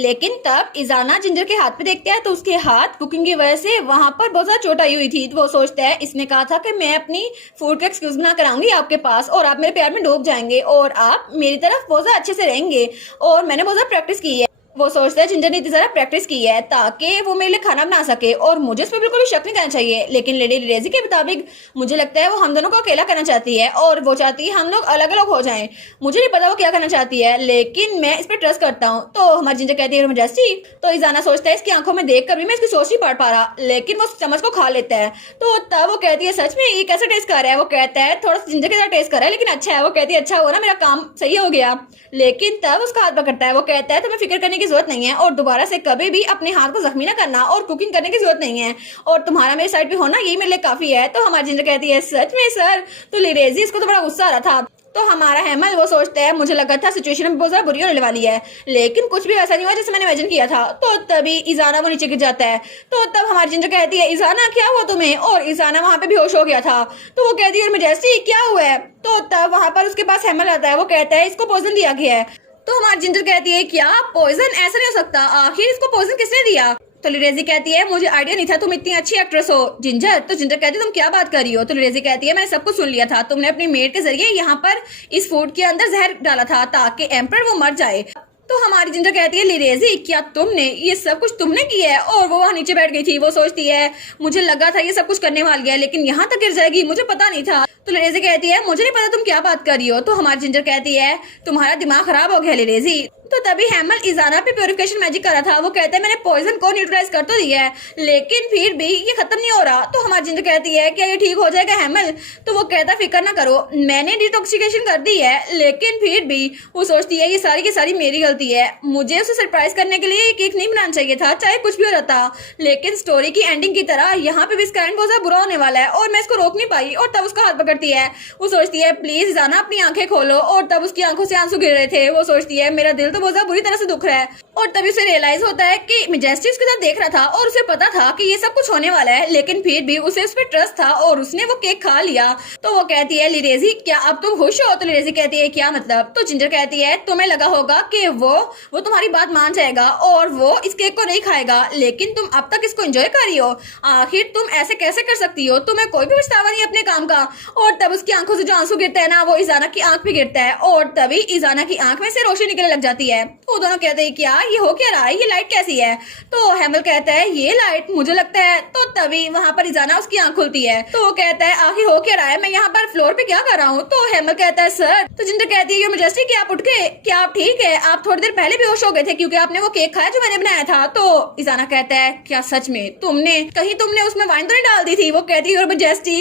लेकिन तब इजाना जिंजर के हाथ पे देखता है तो उसके हाथ कुकिंग की वजह से वहां पर बहुत ज्यादा चोट आई हुई थी। तो वो सोचता है इसने कहा था कि मैं अपनी फूड का एक्सक्यूज बना कर आऊंगी आपके पास और आप मेरे प्यार में डूब जाएंगे और आप मेरी तरफ बहुत ज्यादा अच्छे से रहेंगे और मैंने बहुत ज्यादा प्रैक्टिस की है। वो सोचता है जिंजर ने इतनी ज्यादा प्रैक्टिस की है ताकि वो मेरे लिए खाना बना सके और मुझे इस पर बिल्कुल भी शक नहीं करना चाहिए। लेकिन लेडी लिरेजी के मुताबिक मुझे लगता है वो हम दोनों को अकेला करना चाहती है और वो चाहती है हम लोग अलग अलग हो जाएं। मुझे नहीं पता वो क्या करना चाहती है लेकिन मैं इस पर ट्रस्ट करता हूँ। तो हमारी जिंजर कहती है मैजेस्टी। तो इजाना सोचता है इसकी आंखों में देख कर भी मैं इसकी सोच नहीं पढ़ पा रहा, लेकिन वो चम्मच को खा लेता है। तो तब वो कहती है सच में ये कैसा टेस्ट कर रहा है? वो कहता है थोड़ा सा जिंजर के साथ टेस्ट कर रहा है लेकिन अच्छा है। वो कहती है अच्छा हुआ ना, मेरा काम सही हो गया। लेकिन तब उसका हाथ पकड़ता है। वो कहता है तुम्हें फिक्र करने की जरूरत नहीं है और दोबारा से कभी भी अपने हाथ को जख्मी ना करना और कुकिंग करने की जरूरत नहीं है और तुम्हारा मेरे साइड पे होना यही मेरे लिए काफी है। तो हमारी जिंजर कहती है सच में सर? तो लिरेजी इसको तो बड़ा गुस्सा आ रहा था। तो हमारा हेमल वो सोचता है मुझे लगा था सिचुएशन में बहुत ज्यादा बुरी होने वाली है लेकिन कुछ भी वैसा नहीं हुआ जैसे मैंने इमेजिन किया था। तो तभी इजाना वो नीचे गिर जाता है। तो तब हमारी जिंजर कहती है इजाना क्या हुआ तुम्हें? और इजाना वहां पे बेहोश हो गया था। तो वो कहती है मैजेस्टी क्या हुआ है? तो तब वहां पर उसके पास हेमल आता है। वो कहता है इसको पॉइजन दिया गया है। तो हमारी जिंजर कहती है क्या पॉइजन? ऐसा नहीं हो सकता, आखिर इसको पॉइजन किसने दिया? तो लिरेजी कहती है मुझे आइडिया नहीं था तुम इतनी अच्छी एक्ट्रेस हो जिंजर। तो जिंजर कहती है तुम क्या बात कर रही हो? तो लिरेजी कहती है मैंने सब कुछ सुन लिया था, तुमने अपनी मेड के जरिए यहाँ पर इस फूड के अंदर जहर डाला था ताकि एम्पर वो मर जाए। तो हमारी जिंजर कहती है लिरेजी क्या तुमने ये सब कुछ तुमने किया है? और वो वहां नीचे बैठ गई थी। वो सोचती है मुझे लगा था ये सब कुछ करने वाली है लेकिन यहाँ तक गिर जाएगी, मुझे पता नहीं था। तो लिरेजी कहती है मुझे नहीं पता तुम क्या बात कर रही हो। तो हमारी जिंजर कहती है तुम्हारा दिमाग खराब हो गया लिरेजी। तो तभी हेमल इजाना पे प्योरिफिकेशन मैजिक कर रहा था। वो कहता है मैंने पॉइजन को न्यूट्रलाइज कर तो दिया है लेकिन फिर भी ये खत्म नहीं हो रहा। तो हमारी जिंजर कहती है क्या ये ठीक हो जाएगा हेमल? तो वो कहता है फिक्र ना करो, मैंने डिटॉक्सिकेशन कर दी है लेकिन फिर भी वो सोचती है ये सारी की सारी मेरी गलती है, मुझे उसे सरप्राइज करने के लिए केक नहीं बनाना चाहिए था चाहे कुछ भी हो जाता। लेकिन स्टोरी की एंडिंग की तरह यहाँ पे भी इसका एंड बहुत ज्यादा बुरा होने वाला है और मैं इसको रोक नहीं पाई। और तब उसका हाथ पकड़ती है। वो सोचती है प्लीज इजाना अपनी आंखें खोलो। और तब उसकी आंखों से आंसू गिर रहे थे। वो सोचती है मेरा दिल तो बहुत ज्यादा बुरी तरह से दुख रहा है। और तभी उसे रियलाइज होता है कि मैजेस्टी उसके साथ देख रहा था और उसे पता था कि ये सब कुछ होने वाला है लेकिन फिर भी उसे उस पर ट्रस्ट था और उसने वो केक खा लिया। तो वो कहती है लिरेजी क्या अब तुम खुश हो? तो लिरेजी कहती है क्या मतलब? तो जिंजर कहती है तुम्हें लगा होगा कि वो तुम्हारी बात मान जाएगा और वो इस केक को नहीं खाएगा लेकिन तुम अब तक इसको एंजॉय कर रही हो, आखिर तुम ऐसे कैसे कर सकती हो? तुम्हें कोई भी पछतावा नहीं अपने काम का। और तब उसकी आंखों से जो आंसू गिरता है ना वो इजाना की आंख पे गिरता है और तभी इजाना की आंख में से रोशनी निकलने लग जाती है। वो दोनों कहते हैं क्या ये हो क्या रहा है, ये लाइट कैसी है? तो हेमल कहता है ये लाइट मुझे लगता है। तो तभी वहां पर इजाना उसकी आंख खुलती है। तो वो कहता है आखिर हो क्या रहा है, मैं यहाँ पर फ्लोर पे क्या कर रहा हूँ? तो हेमल कहता है सर। तो जिंजर कहती है मैजेस्टी क्या आप उठ गए? क्या आप ठीक है? आप थोड़ी देर पहले बेहोश हो गए थे क्योंकि आपने वो केक खाया जो मैंने बनाया था। तो इजाना कहता है क्या सच में? तुमने उसमें वाइन तो नहीं डाल दी थी? वो कहती है मैजेस्टी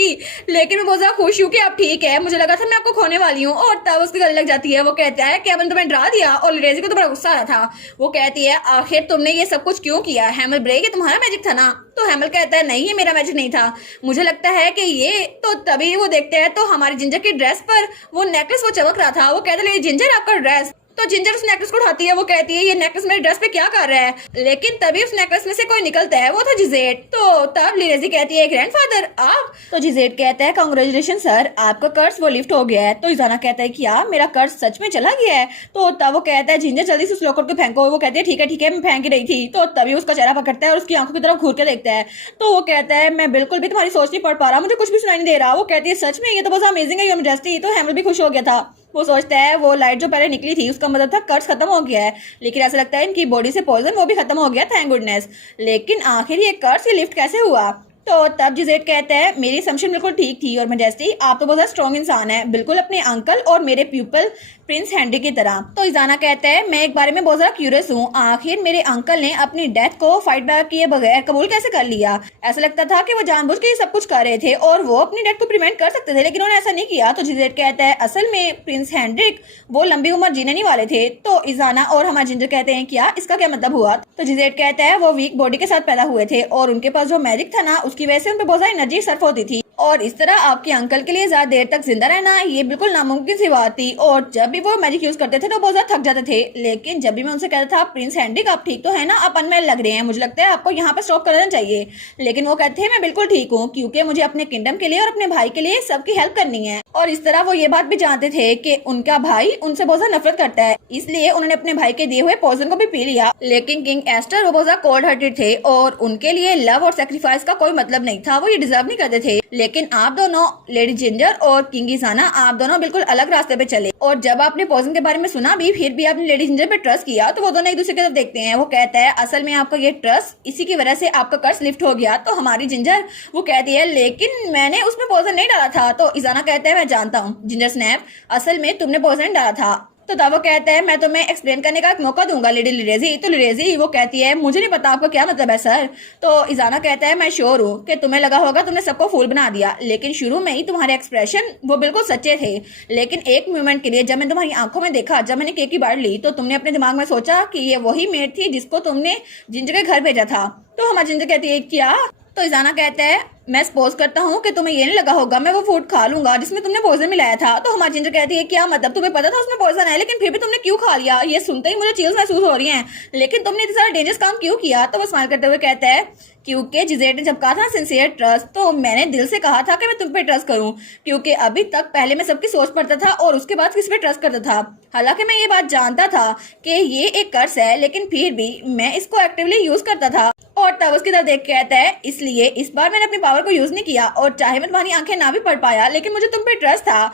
लेकिन मैं बहुत ज्यादा खुश हूँ कि आप ठीक है, मुझे लगा था मैं आपको खोने वाली हूँ। और तब उसकी गले लग जाती है। वो कहता है क्या मैंने तुम्हें डरा दिया? और लिरेजी को तो बड़ा गुस्सा आ रहा था। वो कहती है आखिर तुमने ये सब कुछ क्यों किया? हेमल ब्रेक ये तुम्हारा मैजिक था ना? तो हेमल कहता है नहीं ये मेरा मैजिक नहीं था, मुझे लगता है कि ये। तो तभी वो देखते हैं तो हमारी जिंजर की ड्रेस पर वो नेकलेस वो चमक रहा था। वो कहते हैं जिंजर आपका ड्रेस। तो जिंजर उस नेकलेस को उठाती है। वो कहती है ये नेकलेस मेरे ड्रेस पे क्या कर रहा है? लेकिन तभी उस नेकलेस में से कोई निकलता है, वो था जिजेट। तो तब लिरेजी कहती है ग्रैंडफादर आप? तो जिजेट कहता है कांग्रेचुलेशन सर, आपका कर्ज वो लिफ्ट हो गया है। तो इजाना कहता है क्या मेरा कर्ज सच में चला गया है? तो तब वो कहता है जिंजर जल्दी से उस लॉकर को फेंको। वो कहती है ठीक है मैं फेंक रही थी। तो तभी उसका चेहरा पकड़ता है और उसकी आंखों की तरफ घूर के देखता है। तो वो कहता है मैं बिल्कुल भी तुम्हारी सोच नहीं पढ़ पा रहा, मुझे कुछ भी सुनाई नहीं दे रहा। वो कहती है सच में ये तो बहुत अमेजिंग है योर मैजेस्टी। तो हेमल भी खुश हो गया था। वो सोचता है वो लाइट जो पहले निकली थी उसका मतलब था कर्ज खत्म हो गया है लेकिन ऐसा लगता है इनकी बॉडी से पॉइजन वो भी खत्म हो गया, थैंक गुडनेस। लेकिन आखिर ये कर्ज ये लिफ्ट कैसे हुआ? तो तब जिजेट कहता है मेरी असम्पशन बिल्कुल ठीक थी और मैजेस्टी आप तो बहुत ज्यादा स्ट्रॉन्ग इंसान है, बिल्कुल अपने अंकल और मेरे प्यूपल प्रिंस हेनरी की तरह। तो इजाना कहता है मैं एक बारे में बहुत ज्यादा क्यूरियस हूँ, आखिर मेरे अंकल ने अपनी डेथ को फाइट बैक किए बगैर कबूल कैसे कर लिया? ऐसा लगता था कि वो जानबूझ के सब कुछ कर रहे थे और वो अपनी डेथ को प्रिवेंट कर सकते थे लेकिन उन्होंने ऐसा नहीं किया। तो जिजेट कहता है असल में प्रिंस हेनरिक वो लंबी उम्र जीने नहीं वाले थे। तो इजाना और हमारे जिंजर कहते हैं क्या इसका क्या मतलब हुआ? तो जिजेट कहता है वो वीक बॉडी के साथ पैदा हुए थे और उनके पास जो मैजिक था ना उसकी वजह से उन पर बहुत ज्यादा एनर्जी सर्फ होती थी और इस तरह आपके अंकल के लिए ज्यादा देर तक जिंदा रहना ये बिल्कुल नामुमकिन सी बात थी। और जब भी वो मैजिक यूज करते थे तो बहुत ज्यादा थक जाते थे, लेकिन जब भी मैं उनसे कहता था प्रिंस हेनरिक आप ठीक तो है ना, आप अनवेल लग रहे हैं, मुझे लगता है आपको यहाँ पर स्टॉप करना चाहिए, लेकिन वो कहते हैं मैं बिल्कुल ठीक हूँ क्योंकि मुझे अपने किंगडम के लिए और अपने भाई के लिए सबकी हेल्प करनी है। और इस तरह वो ये बात भी जानते थे कि उनका भाई उनसे बहुत ज्यादा नफरत करता है, इसलिए उन्होंने अपने भाई के दिए हुए पॉइजन को भी पी लिया। लेकिन किंग एस्टर वो बहुत ज्यादा कोल्ड हार्टेड थे और उनके लिए लव और सेक्रीफाइस का कोई मतलब नहीं था, वो ये डिजर्व नहीं करते थे। लेकिन आप दोनों लेडी जिंजर और किंग इजाना आप दोनों बिल्कुल अलग रास्ते पे चले, और जब आपने पॉइजन के बारे में सुना भी फिर भी आपने लेडी जिंजर पे ट्रस्ट किया, तो वो दोनों एक दूसरे की तरफ देखते हैं। वो कहता है असल में आपका ये ट्रस्ट इसी की वजह से आपका कर्ज लिफ्ट हो गया। तो हमारी जिंजर वो कहती है लेकिन मैंने उसमें पॉइजन नहीं डाला था। तो इजाना कहता है मैं जानता हूँ जिंजर स्नैप, असल में तुमने पॉइजन डाला था। तो तब वो कहता है मैं तुम्हें एक्सप्लेन करने का एक मौका दूंगा लेडी लिरेजी। तो लिरेजी वो कहती है मुझे नहीं पता आपका क्या मतलब है सर। तो इजाना कहता है मैं श्योर हूँ कि तुम्हें लगा होगा तुमने सबको फूल बना दिया, लेकिन शुरू में ही तुम्हारे एक्सप्रेशन वो बिल्कुल सच्चे थे। लेकिन एक मोमेंट के लिए जब मैंने तुम्हारी आंखों में देखा, जब मैंने केक की बाइट ली, तो तुमने अपने दिमाग में सोचा कि ये वही मेड थी जिसको तुमने जिंजर के घर भेजा था। तो हमारी जिंजर कहती है क्या? तो इजाना कहता है मैं सपोज करता हूँ कि तुम्हें ये नहीं लगा होगा मैं वो फूड खा लूंगा जिसमें तुमने पॉइजन मिलाया था। तो हमारी जिंजर कहती है क्या मतलब, तुम्हें पता था उसमें पॉइजन है लेकिन फिर भी तुमने क्यों खा लिया? ये सुनते ही मुझे चिल्स महसूस हो रही हैं, लेकिन तुमने इतना सारा डेंजरस काम क्यों किया? तो वो स्माइल करते हुए कहता है क्योंकि जिजेट ने जब कहा था सिंसियर ट्रस्ट, तो मैंने दिल से कहा था कि मैं तुम पे ट्रस्ट करूं, क्योंकि अभी तक पहले मैं सबकी सोच पढ़ता था और उसके बाद किसी पे ट्रस्ट करता था। हालांकि मैं ये बात जानता था कि ये एक कर्स है, लेकिन फिर भी मैं इसको एक्टिवली यूज करता था। और तब उसकी तरफ देख के कहता है इसलिए इस बार मैंने अपनी पावर को यूज नहीं किया, और चाहे मैं तुम्हारी आंखें ना भी पढ़ पाया लेकिन मुझे तुम पे ट्रस्ट था।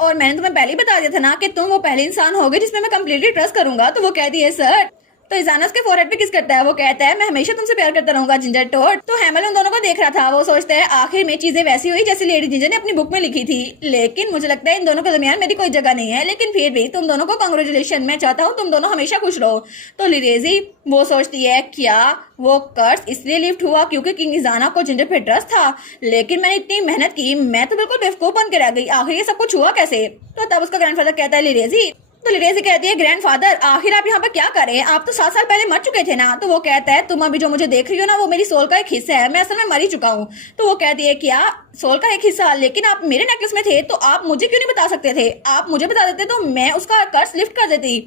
और मैंने तुम्हें पहले ही बता दिया था ना कि तुम वो पहले इंसान होगे जिसमें मैं कम्प्लीटली ट्रस्ट करूंगा। तो वो कहती है सर। तो इजाना उसके फोरहेड पे किस करता है, वो कहता है मैं हमेशा तुमसे प्यार करता रहूंगा जिंजर टोड। तो हैमल उन दोनों को देख रहा था, वो सोचता है आखिर में चीजें वैसी हुई जैसे लेडी जिंजर ने अपनी बुक में लिखी थी, लेकिन मुझे लगता है इन दोनों के दरमियान मेरी कोई जगह नहीं है, लेकिन फिर भी तुम दोनों को कांग्रेचुलेशन, मैं चाहता हूँ तुम दोनों हमेशा खुश रहो। तो लिरेजी वो सोचती है क्या वो कर्ज इसलिए लिफ्ट हुआ क्योंकि किंग इजाना को जिंजर पे ट्रस्ट था, लेकिन मैंने इतनी मेहनत की, मैं तो बिल्कुल बेवकूफ बन के रह गई, आखिर ये सब कुछ हुआ कैसे? तो तब उसका ग्रैंडफादर कहता है लिरेजी। तो लिरेजी कहती है ग्रैंडफादर आखिर आप यहाँ पर क्या कर रहे हैं, आप तो 7 साल पहले मर चुके थे ना। तो वो कहता है तुम अभी जो मुझे देख रही हो ना वो मेरी सोल का एक हिस्सा है, मैं असल में मर ही चुका हूँ। तो वो कहती है क्या सोल का एक हिस्सा, लेकिन आप मेरे नेकलेस में थे तो आप मुझे क्यों नहीं बता सकते थे? आप मुझे बता देते तो मैं उसका कर्ज लिफ्ट कर देती।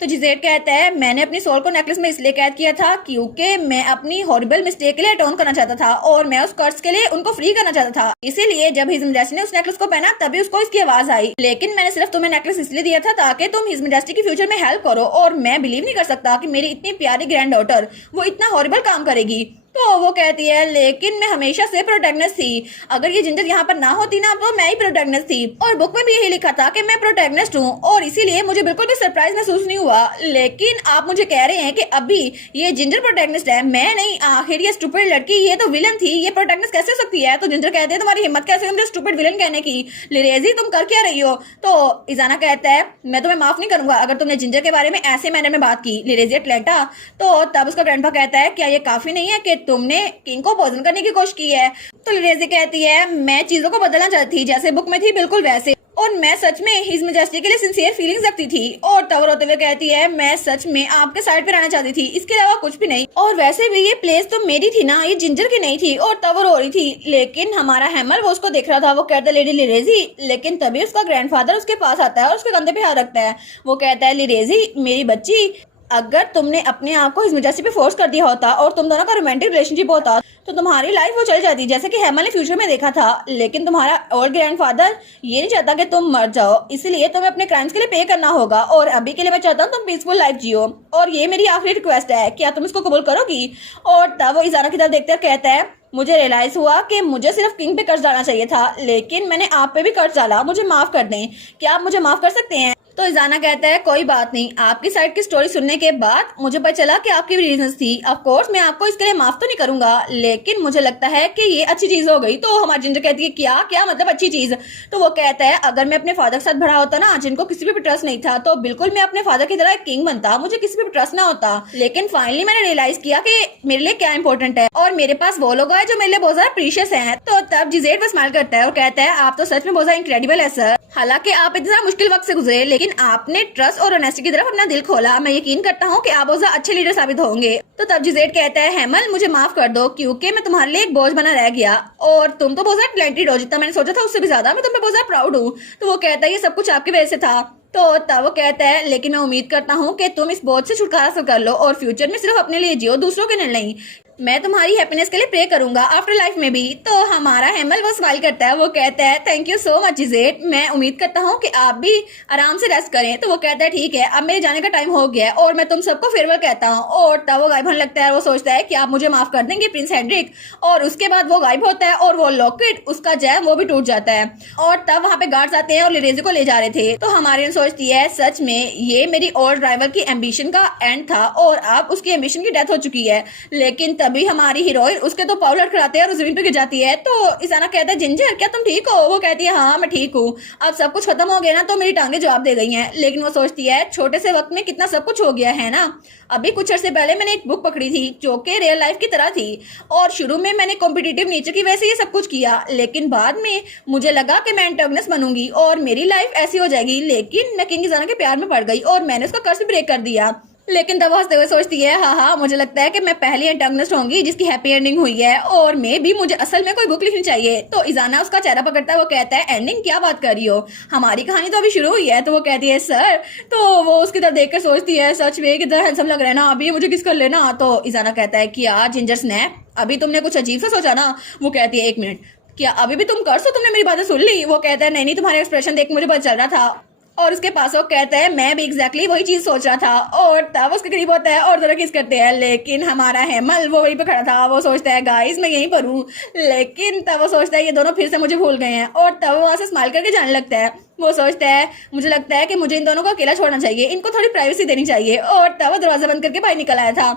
तो जिजेट कहता है मैंने अपनी सोल को नेकलेस में इसलिए कैद किया था क्योंकि मैं अपनी हॉरिबल मिस्टेक के लिए अटोन करना चाहता था और मैं उस कर्ज के लिए उनको फ्री करना चाहता था। इसीलिए जब हिज मैजेस्टी ने उस नेकलेस को पहना तभी उसको इसकी आवाज आई, लेकिन मैंने सिर्फ तुम्हें नेकलेस इसलिए दिया था ताकि तुम हिज मैजेस्टी की फ्यूचर में हेल्प करो, और मैं बिलीव नहीं कर सकता कि मेरी इतनी प्यारी ग्रैंड डॉटर वो इतना हॉरिबल काम करेगी। तो वो कहती है लेकिन मैं हमेशा से प्रोटैगनिस्ट थी, अगर ये जिंजर यहाँ पर ना होती ना तो मैं ही प्रोटैगनिस्ट थी, और बुक में भी यही लिखा था कि मैं प्रोटैगनिस्ट हूँ, और इसीलिए मुझे बिल्कुल भी सरप्राइज महसूस नहीं हुआ। लेकिन आप मुझे कह रहे हैं कि अभी ये जिंजर प्रोटैगनिस्ट है, मैं नहीं, आखिर ये स्टूपिड लड़की ये तो विलन थी, ये प्रोटैगनिस्ट कैसे हो सकती है? तो जिंजर कहते हैं तुम्हारी हिम्मत कैसे मुझे स्टूपिड विलन कहने की, लिरेजी तुम कर क्या रही हो? तो इजाना कहता है मैं तुम्हें माफ नहीं करूंगा अगर तुमने जिंजर के बारे में ऐसे मैनर में बात की, लिरेजी एटलांटा। तो तब उसका ग्रैंडपा कहता है क्या ये काफी नहीं है कि तुमने किंग को पॉइजन करने की कोशिश की है? तो लिरेजी कहती है मैं चीजों को बदलना चाहती थी, जैसे बुक में थी बिल्कुल वैसे, और मैं सच में हिज मैजेस्टी के लिए सिंसियर फीलिंग्स रखती थी। और तब रोते हुए कहती है मैं सच में आपके साइड पे रहना चाहती थी, इसके अलावा कुछ भी नहीं, और वैसे भी ये प्लेस तो मेरी थी ना, ये जिंजर की नहीं थी। और तब रो रही थी, लेकिन हमारा हैमर वो उसको देख रहा था, वो कहता है लेडी लिरेजी, लेकिन तभी उसका ग्रैंडफादर उसके पास आता है और उसके कंधे पे हाथ रखता है। वो कहता है लिरेजी मेरी बच्ची, अगर तुमने अपने आप को हिज मैजेस्टी पे फोर्स कर दिया होता और तुम दोनों का रोमांटिक रिलेशनशिप होता तो तुम्हारी लाइफ वो चल जाती जैसे कि हेमल ने फ्यूचर में देखा था, लेकिन तुम्हारा ओल्ड ग्रैंडफादर ये नहीं चाहता कि तुम मर जाओ, इसलिए तुम्हें अपने क्राइम्स के लिए पे करना होगा, और अभी के लिए मैं चाहता हूँ तुम पीसफुल लाइफ जियो, और ये मेरी आखिरी रिक्वेस्ट है, क्या तुम इसको कबूल करोगी? और तब वो इजाना की तरफ देखते कहता है मुझे रियलाइज हुआ कि मुझे सिर्फ किंग पे कर्ज डालना चाहिए था, लेकिन मैंने आप पे भी कर्ज डाला, मुझे माफ कर दें, क्या आप मुझे माफ कर सकते हैं? तो इजाना कहता है कोई बात नहीं, आपकी साइड की स्टोरी सुनने के बाद मुझे पता चला कि आपकी भी रीजंस थी, ऑफ कोर्स मैं आपको इसके लिए माफ तो नहीं करूंगा, लेकिन मुझे लगता है कि ये अच्छी चीज हो गई। तो हमारी जिंजर कहती है क्या क्या मतलब अच्छी चीज? तो वो कहता है अगर मैं अपने फादर के साथ भरा होता ना, जिनको किसी पे ट्रस्ट नहीं था, तो बिल्कुल मैं अपने फादर की तरह एक किंग बनता, मुझे किसी पे ट्रस्ट ना होता, लेकिन फाइनली मैंने रियलाइज किया कि मेरे लिए क्या इंपॉर्टेंट है, और मेरे पास वो लोग हैं जो मेरे लिए बहुत ज्यादा प्रीशियस हैं। तो तब जिजेट वो स्माइल करता है और कहता है आप तो सच में बहुत ज्यादा इनक्रेडिबल है सर, हालांकि आप इतना मुश्किल वक्त से गुजरे, लेकिन आपने ट्रस्ट और ऑनेस्टी की तरफ अपना दिल खोला। मैं यकीन करता हूँ कि आप बहुत अच्छे लीडर साबित होंगे। तो तब जिजेट कहता है, हेमल मुझे माफ कर दो क्योंकि मैं तुम्हारे लिए एक बोझ बना रह गया, और तुम तो बहुत ज्यादा टैलेंटेड हो, जितना मैंने सोचा था उससे भी ज्यादा मैं तुम पे बहुत ज्यादा प्राउड हूँ। तो वो कहता है ये सब कुछ आपकी वजह से था। तो तब वो कहता है, लेकिन मैं उम्मीद करता हूँ कि तुम इस बोझ से छुटकारा हासिल कर लो और फ्यूचर में सिर्फ अपने लिए जियो, दूसरों के लिए नहीं। मैं तुम्हारी हैप्पीनेस के लिए प्रे करूंगा आफ्टर लाइफ में भी। तो हमारा हेमल वो स्माइल करता है, वो कहता है थैंक यू सो मच जिजेट, मैं उम्मीद करता हूँ कि आप भी आराम से रेस्ट करें। तो वो कहता है ठीक है, अब मेरे जाने का टाइम हो गया है और मैं तुम सबको फेयरवेल कहता हूँ। और तब वो गायब होने लगता है। वो सोचता है कि आप मुझे माफ कर देंगे प्रिंस हेनरिक, और उसके बाद वो गायब होता है और वो लॉकेट उसका जैम वो भी टूट जाता है। और तब वहाँ पे गार्ड्स आते हैं और लिरेजी को ले जा रहे थे। तो हमारी सोचती है सच में ये मेरी ओल्ड ड्राइवर की एम्बिशन का एंड था और अब उसकी एम्बिशन की डेथ हो चुकी है। लेकिन तभी हमारी हीरोइन उसके तो पाव लटखड़ाते हैं और जमीन पे गिर जाती है। तो इसाना कहता है जिंजर क्या तुम ठीक हो? वो कहती है हाँ मैं ठीक हूँ, अब सब कुछ खत्म हो गया ना तो मेरी टांगे जवाब दे गई हैं। लेकिन वो सोचती है छोटे से वक्त में कितना सब कुछ हो गया है ना। अभी कुछ अर्से पहले मैंने एक बुक पकड़ी थी जो कि रियल लाइफ की तरह थी, और शुरू में मैंने कॉम्पिटिटिव नेचर की वजह से ये सब कुछ किया, लेकिन बाद में मुझे लगा कि मैं एंटागोनिस्ट बनूंगी और मेरी लाइफ ऐसी हो जाएगी। लेकिन मैं किंग इजाना के प्यार में पड़ गई और मैंने उसका कर्ज ब्रेक कर दिया। लेकिन तब हंसते हुए सोचती है हाँ मुझे लगता है कि मैं पहली एंटागोनिस्ट होंगी जिसकी हैप्पी एंडिंग हुई है, और मैं भी मुझे असल में कोई बुक लिखनी चाहिए। तो इजाना उसका चेहरा पकड़ता है, वो कहता है एंडिंग क्या बात कर रही हो, हमारी कहानी तो अभी शुरू हुई है। तो वो कहती है सर। तो वो उसकी तरफ देखकर सोचती है सच में कितना हैंडसम लग रहा है ना, अभी मुझे किस कर लेना। तो इजाना कहता है कि यार जिंजर स्नैप अभी तुमने कुछ अजीब सा सोचा ना। वो कहती है एक मिनट, क्या अभी भी तुम कर सो, तुमने मेरी बातें सुन ली? वो कहता है नहीं तुम्हारे एक्सप्रेशन देख मुझे पता चल रहा था। और उसके पास वो कहता है मैं भी एग्जैक्टली वही चीज सोच रहा था। और तब उसके करीब होता है और जरा किस करते हैं, लेकिन हमारा हेमल वो वहीं पे खड़ा था। वो सोचता है गाइस मैं यहीं पर हूँ, लेकिन तब वो सोचता है ये दोनों फिर से मुझे भूल गए हैं। और तब वो वहां से स्माइल करके जाने लगता है। वो सोचता है मुझे लगता है कि मुझे इन दोनों को अकेला छोड़ना चाहिए, इनको थोड़ी प्राइवेसी देनी चाहिए। और तब वो दरवाजा बंद करके बाहर निकल आया था।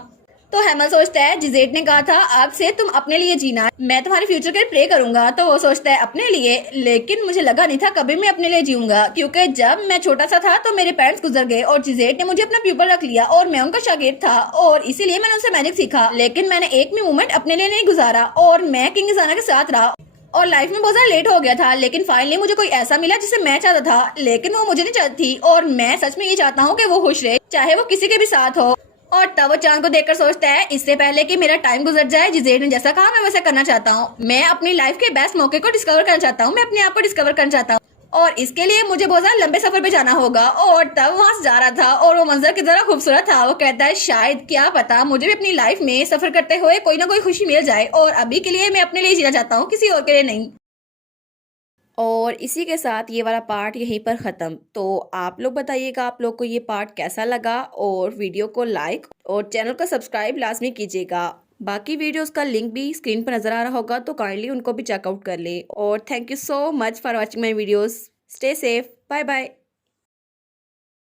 तो हेमल सोचता है जिजेट ने कहा था अब से तुम अपने लिए जीना, मैं तुम्हारे फ्यूचर के लिए प्रे करूंगा। तो वो सोचता है अपने लिए, लेकिन मुझे लगा नहीं था कभी मैं अपने लिए जीऊंगा, क्योंकि जब मैं छोटा सा था तो मेरे पेरेंट्स गुजर गए और जिजेट ने मुझे अपना प्यूपल रख लिया और मैं उनका शागिर्द था, और इसीलिए मैंने उनसे मैजिक सीखा। लेकिन मैंने एक भी मोमेंट अपने लिए नहीं गुजारा और मैं किंग इजाना के साथ रहा, और लाइफ में बहुत ज्यादा लेट हो गया था। लेकिन फाइनली मुझे कोई ऐसा मिला जिसे मैं चाहता था, लेकिन वो मुझे नहीं चाहती थी, और मैं सच में ये चाहता हूँ कि वो खुश रहे चाहे वो किसी के भी साथ हो। और तब वो चांद को देखकर सोचता है इससे पहले कि मेरा टाइम गुजर जाए, जिजेट ने जैसा कहा मैं वैसा करना चाहता हूँ। मैं अपनी लाइफ के बेस्ट मौके को डिस्कवर करना चाहता हूँ, मैं अपने आप को डिस्कवर करना चाहता हूँ, और इसके लिए मुझे बहुत ज्यादा लंबे सफर पे जाना होगा। और तब वहां से जा रहा था और वो मंजर कितना खूबसूरत था। वो कहता है शायद क्या पता मुझे भी अपनी लाइफ में सफर करते हुए कोई ना कोई खुशी मिल जाए, और अभी के लिए मैं अपने लिए जीना चाहता हूँ, किसी और के लिए नहीं। और इसी के साथ ये वाला पार्ट यहीं पर ख़त्म। तो आप लोग बताइएगा आप लोग को ये पार्ट कैसा लगा, और वीडियो को लाइक और चैनल को सब्सक्राइब लाजमी कीजिएगा। बाकी वीडियोस का लिंक भी स्क्रीन पर नज़र आ रहा होगा, तो काइंडली उनको भी चेकआउट कर ले। और thank you so much for watching my videos. Stay safe, bye bye.